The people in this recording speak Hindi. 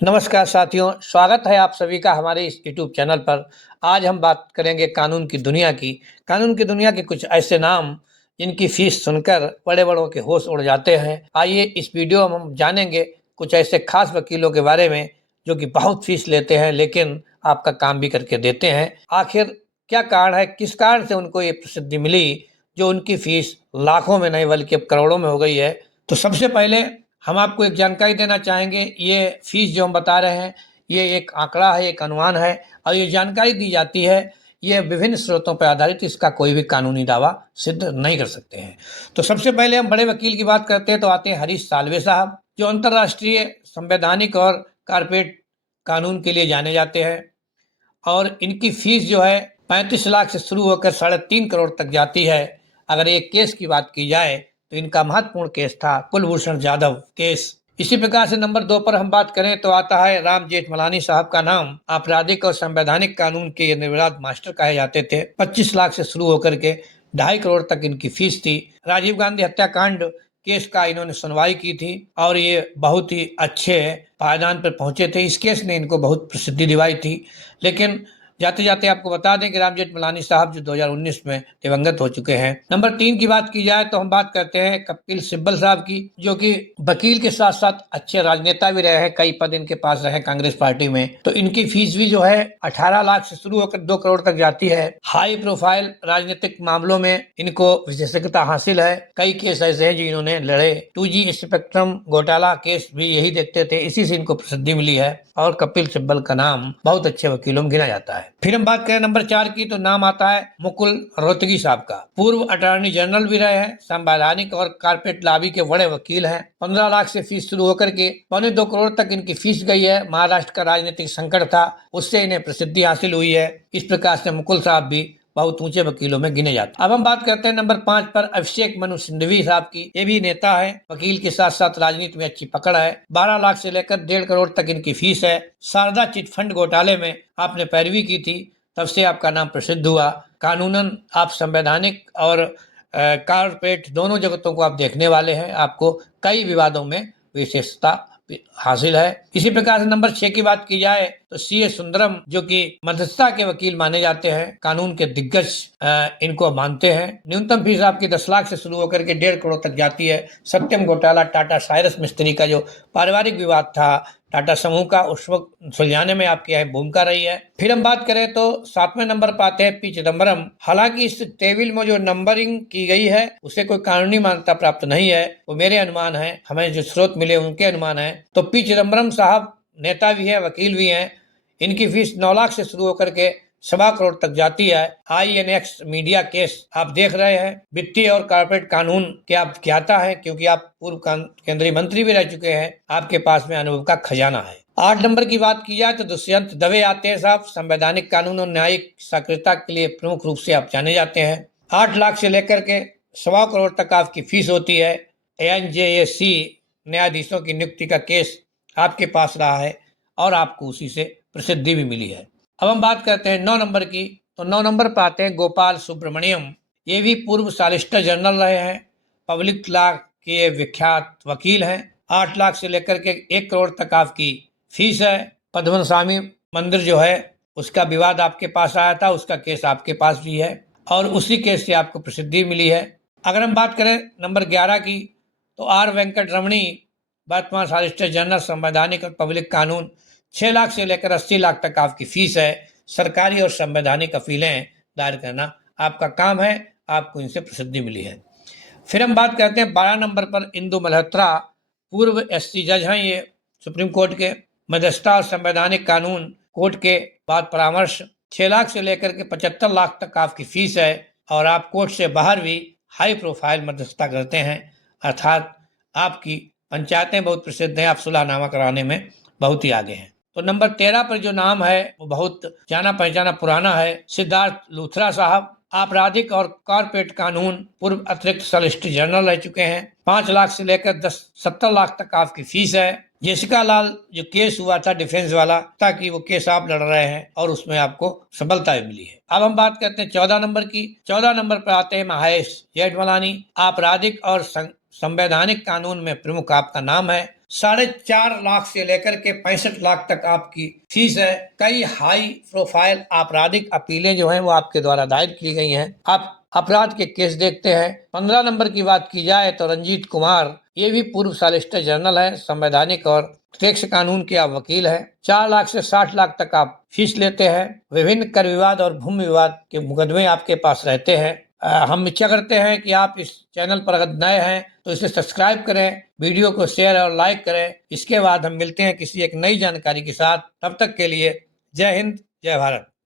नमस्कार साथियों, स्वागत है आप सभी का हमारे इस यूट्यूब चैनल पर। आज हम बात करेंगे कानून की दुनिया की। कानून की दुनिया के कुछ ऐसे नाम जिनकी फीस सुनकर बड़े बड़ों के होश उड़ जाते हैं। आइए इस वीडियो में हम जानेंगे कुछ ऐसे खास वकीलों के बारे में जो कि बहुत फीस लेते हैं लेकिन आपका काम भी करके देते हैं। आखिर क्या कारण है, किस कारण से उनको ये प्रसिद्धि मिली जो उनकी फीस लाखों में नहीं बल्कि अब करोड़ों में हो गई है। तो सबसे पहले हम आपको एक जानकारी देना चाहेंगे। ये फीस जो हम बता रहे हैं ये एक आंकड़ा है, एक अनुमान है और ये जानकारी दी जाती है। ये विभिन्न स्रोतों पर आधारित, इसका कोई भी कानूनी दावा सिद्ध नहीं कर सकते हैं। तो सबसे पहले हम बड़े वकील की बात करते हैं तो आते हैं हरीश साल्वे साहब, जो अंतर्राष्ट्रीय संवैधानिक और कारपोरेट कानून के लिए जाने जाते हैं और इनकी फीस जो है 35 लाख से शुरू होकर 3.5 करोड़ तक जाती है। अगर एक केस की बात की जाए तो इनका महत्वपूर्ण केस था कुलभूषण जाधव केस। इसी प्रकार से नंबर 2 पर हम बात करें तो आता है राम जेठमलानी साहब का नाम। आपराधिक और संवैधानिक कानून के निर्विवाद मास्टर कहे जाते थे। 25 लाख से शुरू होकर के 2.5 करोड़ तक इनकी फीस थी। राजीव गांधी हत्याकांड केस का इन्होंने सुनवाई की थी और ये बहुत ही अच्छे पायदान पर पहुंचे थे। इस केस ने इनको बहुत प्रसिद्धि दिलाई थी। लेकिन जाते जाते आपको बता दें कि राम जेठमलानी साहब जो 2019 में दिवंगत हो चुके हैं। नंबर 3 की बात की जाए तो हम बात करते हैं कपिल सिब्बल साहब की, जो कि वकील के साथ साथ अच्छे राजनेता भी रहे हैं। कई पद इनके पास रहे कांग्रेस पार्टी में। तो इनकी फीस भी जो है 18 लाख से शुरू होकर 2 करोड़ तक जाती है। हाई प्रोफाइल राजनीतिक मामलों में इनको विशेषज्ञता हासिल है। कई केस ऐसे हैं जिन्होंने लड़े। 2G स्पेक्ट्रम घोटाला केस भी यही देखते थे, इसी से इनको प्रसिद्धि मिली है और कपिल सिब्बल का नाम बहुत अच्छे वकीलों में गिना जाता है। फिर हम बात करें नंबर 4 की तो नाम आता है मुकुल रोहतगी साहब का। पूर्व अटॉर्नी जनरल भी रहे हैं, संवैधानिक और कारपोरेट लॉबी के बड़े वकील हैं। 15 लाख से फीस शुरू होकर के 2.25 करोड़ तक इनकी फीस गई है। महाराष्ट्र का राजनीतिक संकट था, उससे इन्हें प्रसिद्धि हासिल हुई है। इस प्रकार से मुकुल साहब भी बहुत ऊंचे वकीलों में गिने जाते हैं। अब हम बात करते हैं नंबर 5 पर अभिषेक मनु सिंघवी साहब की। ये भी नेता है, वकील के साथ साथ राजनीति में अच्छी पकड़ है। 12 लाख से लेकर 1.5 करोड़ तक इनकी फीस है। शारदा चिट फंड घोटाले में आपने पैरवी की थी, तब से आपका नाम प्रसिद्ध हुआ। कानूनन आप संवैधानिक और कारपोरेट दोनों जगतों को आप देखने वाले हैं। आपको कई विवादों में विशेषता हासिल है। इसी प्रकार से नंबर 6 की बात की जाए तो CA सुंदरम, जो कि मध्यस्थता के वकील माने जाते हैं, कानून के दिग्गज इनको मानते हैं। न्यूनतम फीस आपकी 10 लाख से शुरू होकर के 1.5 करोड़ तक जाती है। सत्यम घोटाला, टाटा साइरस मिस्त्री का जो पारिवारिक विवाद था टाटा समूह का, उस वक्त सुलझाने में आपकी अहम भूमिका रही है। फिर हम बात करें तो 7वें नंबर पर आते हैं P चिदम्बरम। हालांकि इस टेबल में जो नंबरिंग की गई है उसे कोई कानूनी मान्यता प्राप्त नहीं है, वो मेरे अनुमान है, हमें जो स्रोत मिले उनके अनुमान है। तो P चिदम्बरम साहब नेता भी है, वकील भी हैं। इनकी फीस 9 लाख से शुरू होकर के 1.25 करोड़ तक जाती है। INX मीडिया केस आप देख रहे हैं। वित्तीय और कारपोरेट कानून के आप ज्ञाता है, क्योंकि आप पूर्व केंद्रीय मंत्री भी रह चुके हैं। आपके पास में अनुभव का खजाना है। 8 नंबर की बात की जाए तो दुष्यंत दवे आते हैं साहब। संवैधानिक कानून और न्यायिक सक्रियता के लिए प्रमुख रूप से आप जाने जाते हैं। 8 लाख से लेकर के 1.25 करोड़ तक आपकी फीस होती है। NJAC न्यायाधीशों की नियुक्ति का केस आपके पास रहा है और आपको उसी से प्रसिद्धि भी मिली है। अब हम बात करते हैं 9 नंबर की तो 9 नंबर पर आते हैं गोपाल सुब्रमण्यम। ये भी पूर्व सॉलिसिटर जनरल रहे हैं, पब्लिक लॉ के विख्यात वकील हैं। 8 लाख से लेकर के 1 करोड़ तक आपकी फीस है। पद्मनाभस्वामी मंदिर जो है उसका विवाद आपके पास आया था, उसका केस आपके पास भी है और उसी केस से आपको प्रसिद्धि मिली है। अगर हम बात करें नंबर 11 की तो R वेंकट रमणी, वर्तमान सॉलिसिटर जनरल संवैधानिक और पब्लिक कानून। 6 लाख से लेकर 80 लाख तक आपकी फीस है। सरकारी और संवैधानिक अपीलें दायर करना आपका काम है, आपको इनसे प्रसिद्धि मिली है। फिर हम बात करते हैं 12 नंबर पर इंदु मल्होत्रा। पूर्व SC जज हैं ये, सुप्रीम कोर्ट के। मध्यस्थता और संवैधानिक कानून कोर्ट के बाद परामर्श। 6 लाख से लेकर के 75 लाख तक आपकी फीस है और आप कोर्ट से बाहर भी हाई प्रोफाइल मध्यस्थता करते हैं, अर्थात आपकी पंचायतें बहुत प्रसिद्ध हैं, आप सुलहनामा कराने में बहुत ही आगे हैं। तो नंबर 13 पर जो नाम है वो बहुत जाना पहचाना पुराना है, सिद्धार्थ लूथरा साहब। आपराधिक और कारपोरेट कानून पूर्व अतिरिक्त सॉलिसिटर जनरल रह चुके हैं। 5 लाख से लेकर 70 लाख तक आपकी फीस है। जेसिका लाल जो केस हुआ था डिफेंस वाला, ताकि वो केस आप लड़ रहे हैं और उसमें आपको सफलता मिली है। अब हम बात करते हैं 14 नंबर की। 14 नंबर पर आते हैं महेश जेठमलानी। आपराधिक और संवैधानिक कानून में प्रमुख आपका नाम है। 4.5 लाख से लेकर के 65 लाख तक आपकी फीस है। कई हाई प्रोफाइल आपराधिक अपीलें जो हैं वो आपके द्वारा दायर की गई हैं। आप अपराध के केस देखते हैं। 15 नंबर की बात की जाए तो रंजीत कुमार, ये भी पूर्व सॉलिसिटर जनरल है, संवैधानिक और टैक्स कानून के आप वकील हैं। 4 लाख से 60 लाख तक आप फीस लेते हैं। विभिन्न कर विवाद और भूमि विवाद के मुकदमे आपके पास रहते हैं। हम इच्छा करते हैं कि आप इस चैनल पर अगर नए हैं तो इसे सब्सक्राइब करें, वीडियो को शेयर और लाइक करें। इसके बाद हम मिलते हैं किसी एक नई जानकारी के साथ। तब तक के लिए जय हिंद, जय भारत।